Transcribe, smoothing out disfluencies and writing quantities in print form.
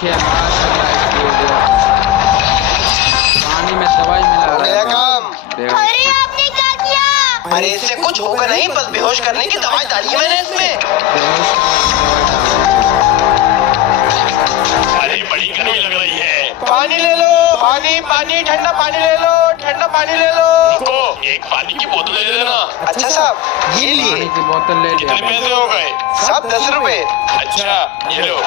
देखिए माशाल्लाह इसकी वीडियो पानी में दवाई मिला रहा है काम। अरे आपने क्या किया? अरे इससे कुछ होगा नहीं, बस बेहोश करने की दवाई डाली है मैंने इसमें। अरे बड़ी गर्मी लग रही है। पानी ले लो, पानी पानी, ठंडा पानी ले लो, ठंडा पानी ले लो। रुको, एक पानी की बोतल ले लेना। अच्छा साहब ये पानी लिए की बोतल ले कितने लिया पैसे हो गए? साहब 10 रुपए। अच्छा ये लो।